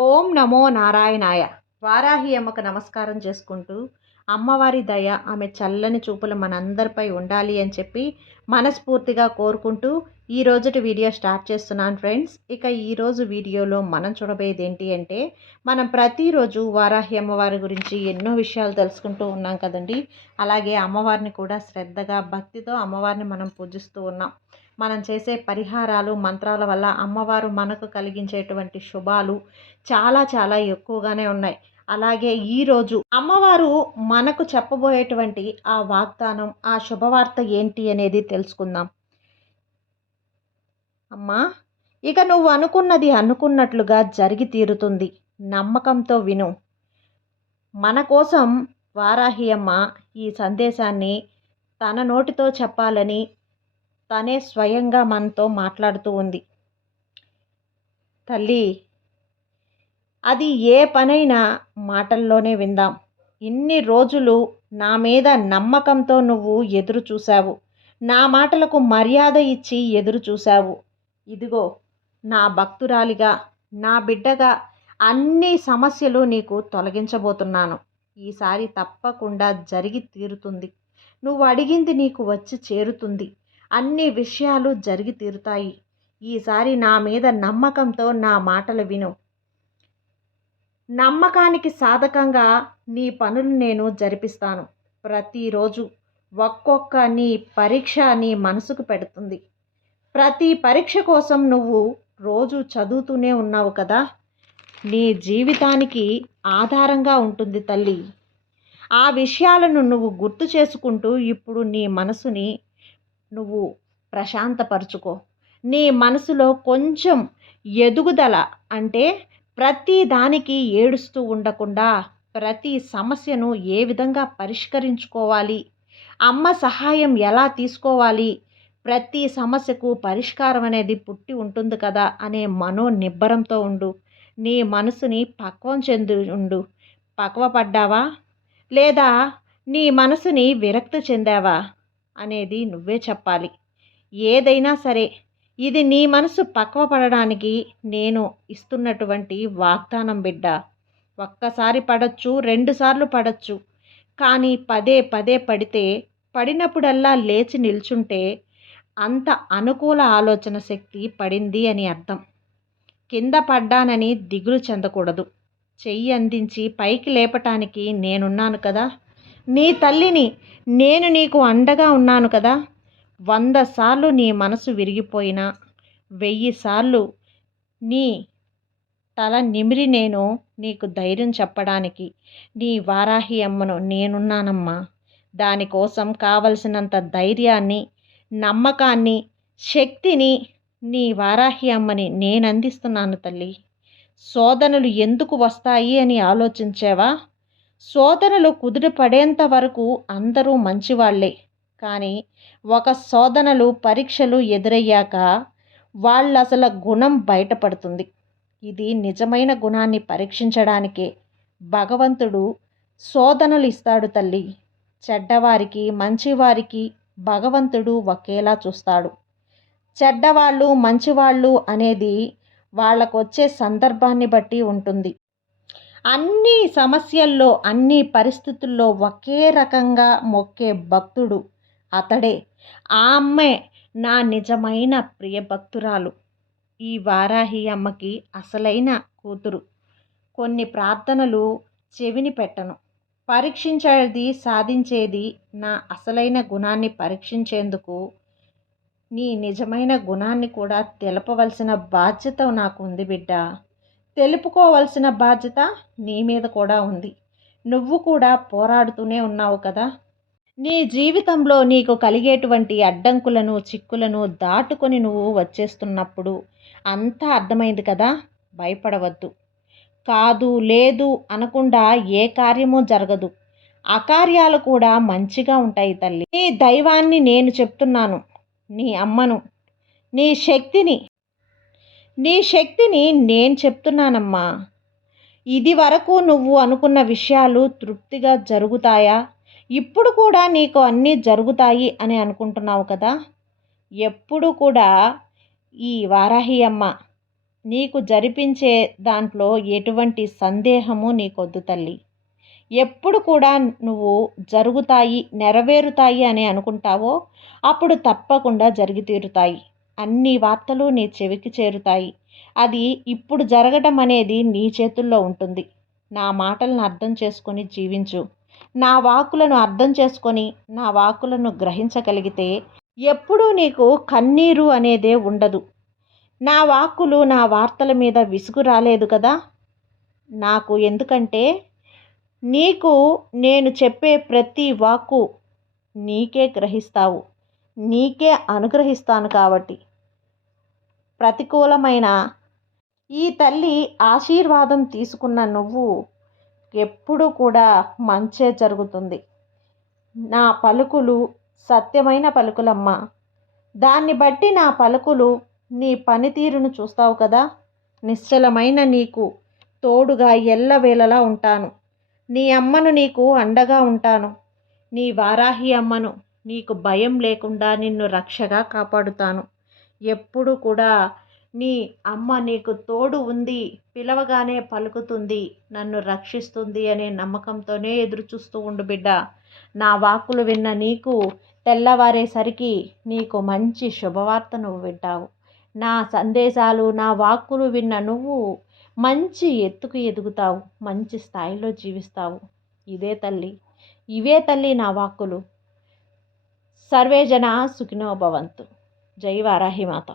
ఓం నమో నారాయణాయ. వారాహి అమ్మకు నమస్కారం చేసుకుంటూ, అమ్మవారి దయ, ఆమె చల్లని చూపులు మనందరిపై ఉండాలి అని చెప్పి మనస్ఫూర్తిగా కోరుకుంటూ ఈ రోజుటి వీడియో స్టార్ట్ చేస్తున్నాను ఫ్రెండ్స్. ఇక ఈరోజు వీడియోలో మనం చూడబోయేది ఏంటి అంటే, మనం ప్రతిరోజు వారాహి అమ్మవారి గురించి ఎన్నో విషయాలు తెలుసుకుంటూ ఉన్నాం కదండి. అలాగే అమ్మవారిని కూడా శ్రద్ధగా, భక్తితో అమ్మవారిని మనం పూజిస్తూ ఉన్నాం. మనం చేసే పరిహారాలు, మంత్రాల వల్ల అమ్మవారు మనకు కలిగించేటువంటి శుభాలు చాలా చాలా ఎక్కువగానే ఉన్నాయి. అలాగే ఈరోజు అమ్మవారు మనకు చెప్పబోయేటువంటి ఆ వాగ్దానం, ఆ శుభవార్త ఏంటి అనేది తెలుసుకుందాం. అమ్మా, ఇక నువ్వు అనుకున్నది అనుకున్నట్లుగా జరిగి తీరుతుంది. నమ్మకంతో విను. మన కోసం వారాహి అమ్మ ఈ సందేశాన్ని తన నోటితో చెప్పాలని తనే స్వయంగా మనతో మాట్లాడుతూ ఉంది. తల్లి, అది ఏ పనైనా మాటల్లోనే విందాం. ఇన్ని రోజులు నా మీద నమ్మకంతో నువ్వు ఎదురు చూశావు. నా మాటలకు మర్యాద ఇచ్చి ఎదురు చూశావు. ఇదిగో నా భక్తురాలిగా, నా బిడ్డగా అన్ని సమస్యలు నీకు తొలగించబోతున్నాను. ఈసారి తప్పకుండా జరిగి తీరుతుంది. నువ్వు అడిగింది నీకు వచ్చి చేరుతుంది. అన్ని విషయాలు జరిగి తీరుతాయి. ఈసారి నా మీద నమ్మకంతో నా మాటలు విను. నమ్మకానికి సాధకంగా నీ పనులు నేను జరిపిస్తాను. ప్రతిరోజు ఒక్కొక్క నీ పరీక్ష నీ మనసుకు పెడుతుంది. ప్రతి పరీక్ష కోసం నువ్వు రోజు చదువుతూనే ఉన్నావు కదా. నీ జీవితానికి ఆధారంగా ఉంటుంది తల్లి. ఆ విషయాలను నువ్వు గుర్తు చేసుకుంటూ ఇప్పుడు నీ మనసుని నువ్వు ప్రశాంతపరుచుకో. నీ మనసులో కొంచెం ఎదుగుదల, అంటే ప్రతి దానికి ఏడుస్తూ ఉండకుండా ప్రతి సమస్యను ఏ విధంగా పరిష్కరించుకోవాలి, అమ్మ సహాయం ఎలా తీసుకోవాలి, ప్రతి సమస్యకు పరిష్కారం అనేది పుట్టి ఉంటుంది కదా అనే మనోనిబ్బరంతో ఉండు. నీ మనసుని పక్వం చెంది ఉండు. పక్వపడ్డావా లేదా నీ మనసుని విరక్తి చెందావా అనేది నువ్వే చెప్పాలి. ఏదైనా సరే, ఇది నీ మనసు పక్వపడడానికి నేను ఇస్తున్నటువంటి వాగ్దానం బిడ్డ. ఒక్కసారి పడచ్చు, 2 సార్లు పడచ్చు, కానీ పదే పదే పడితే, పడినప్పుడల్లా లేచి నిల్చుంటే అంత అనుకూల ఆలోచన శక్తి పడింది అని అర్థం. కింద పడ్డానని దిగులు చెందకూడదు. చెయ్యి అందించి పైకి లేపటానికి నేనున్నాను కదా. నీ తల్లిని నేను, నీకు అండగా ఉన్నాను కదా. 100 సార్లు నీ మనసు విరిగిపోయినా, 1000 సార్లు నీ తల నిమిరి నేను నీకు ధైర్యం చెప్పడానికి నీ వారాహి అమ్మను నేనున్నానమ్మా. దానికోసం కావలసినంత ధైర్యాన్ని, నమ్మకాన్ని, శక్తిని నీ వారాహి అమ్మని నేను అందిస్తున్నాను తల్లి. శోధనలు ఎందుకు వస్తాయి అని ఆలోచించావా? శోధనలు కుదిరిపడేంత వరకు అందరూ మంచివాళ్లే. కానీ ఒక శోధనలు, పరీక్షలు ఎదురయ్యాక వాళ్ళ అసలు గుణం బయటపడుతుంది. ఇది నిజమైన గుణాన్ని పరీక్షించడానికే భగవంతుడు శోధనలు ఇస్తాడు తల్లి. చెడ్డవారికి, మంచివారికి భగవంతుడు ఒకేలా చూస్తాడు. చెడ్డవాళ్ళు, మంచివాళ్ళు అనేది వాళ్ళకొచ్చే సందర్భాన్ని బట్టి ఉంటుంది. అన్ని సమస్యల్లో, అన్ని పరిస్థితుల్లో ఒకే రకంగా మొక్కే భక్తుడు అతడే. ఆ అమ్మే నా నిజమైన ప్రియ భక్తురాలు. ఈ వారాహి అమ్మకి అసలైన కూతురు. కొన్ని ప్రార్థనలు చెవిని పెట్టను. పరీక్షించేది, సాధించేది నా అసలైన గుణాన్ని పరీక్షించేందుకు. నీ నిజమైన గుణాన్ని కూడా తెలపవలసిన బాధ్యత నాకు ఉంది బిడ్డ. తెలుపుకోవలసిన బాధ్యత నీ మీద కూడా ఉంది. నువ్వు కూడా పోరాడుతూనే ఉన్నావు కదా. నీ జీవితంలో నీకు కలిగేటువంటి అడ్డంకులను, చిక్కులను దాటుకొని నువ్వు వచ్చేస్తున్నప్పుడు అంతా అర్థమైంది కదా. భయపడవద్దు. కాదు, లేదు అనకుండా ఏ కార్యమూ జరగదు. అకార్యాలు కూడా మంచిగా ఉంటాయి తల్లి. నీ దైవాన్ని నేను చెప్తున్నాను, నీ అమ్మను, నీ శక్తిని నేను చెప్తున్నానమ్మా. ఇది వరకు నువ్వు అనుకున్న విషయాలు తృప్తిగా జరుగుతాయా? ఇప్పుడు కూడా నీకు అన్నీ జరుగుతాయి అని అనుకుంటున్నావు కదా. ఎప్పుడు కూడా ఈ వారాహి అమ్మ నీకు జరిపించే దాంట్లో ఎటువంటి సందేహము నీకొద్దు తల్లి. ఎప్పుడు కూడా నువ్వు జరుగుతాయి, నెరవేరుతాయి అని అనుకుంటావో అప్పుడు తప్పకుండా జరిగి తీరుతాయి. అన్ని వార్తలు నీ చెవికి చేరుతాయి. అది ఇప్పుడు జరగడం అనేది నీ చేతుల్లో ఉంటుంది. నా మాటలను అర్థం చేసుకొని జీవించు. నా వాక్కులను అర్థం చేసుకొని నా వాక్కులను గ్రహించగలిగితే ఎప్పుడూ నీకు కన్నీరు అనేదే ఉండదు. నా వాక్కులు నా వార్తల మీద విసుగు రాలేదు కదా నాకు. ఎందుకంటే నీకు నేను చెప్పే ప్రతి వాక్కు నీకే గ్రహిస్తావు, నీకే అనుగ్రహిస్తాను. కాబట్టి ప్రతికూలమైన ఈ తల్లి ఆశీర్వాదం తీసుకున్న నువ్వు ఎప్పుడు కూడా మంచే జరుగుతుంది. నా పలుకులు సత్యమైన పలుకులమ్మ. దాన్ని బట్టి నా పలుకులు నీ పనితీరును చూస్తావు కదా. నిశ్చలమైన నీకు తోడుగా ఎల్లవేళలా ఉంటాను. నీ అమ్మను నీకు అండగా ఉంటాను. నీ వారాహి అమ్మను నీకు భయం లేకుండా నిన్ను రక్షగా కాపాడుతాను. ఎప్పుడు కూడా నీ అమ్మ నీకు తోడు ఉంది, పిలవగానే పలుకుతుంది, నన్ను రక్షిస్తుంది అనే నమ్మకంతోనే ఎదురు చూస్తూ ఉండు బిడ్డ. నా వాక్కులు విన్న నీకు తెల్లవారేసరికి నీకు మంచి శుభవార్త నువ్వు వింటావు. నా సందేశాలు నా వాక్కులు విన్న నువ్వు మంచి ఎత్తుకు ఎదుగుతావు, మంచి స్థాయిలో జీవిస్తావు. ఇవే తల్లి నా వాక్కులు. సర్వే జన సుఖినో భవంతు. జై వారాహి మాత.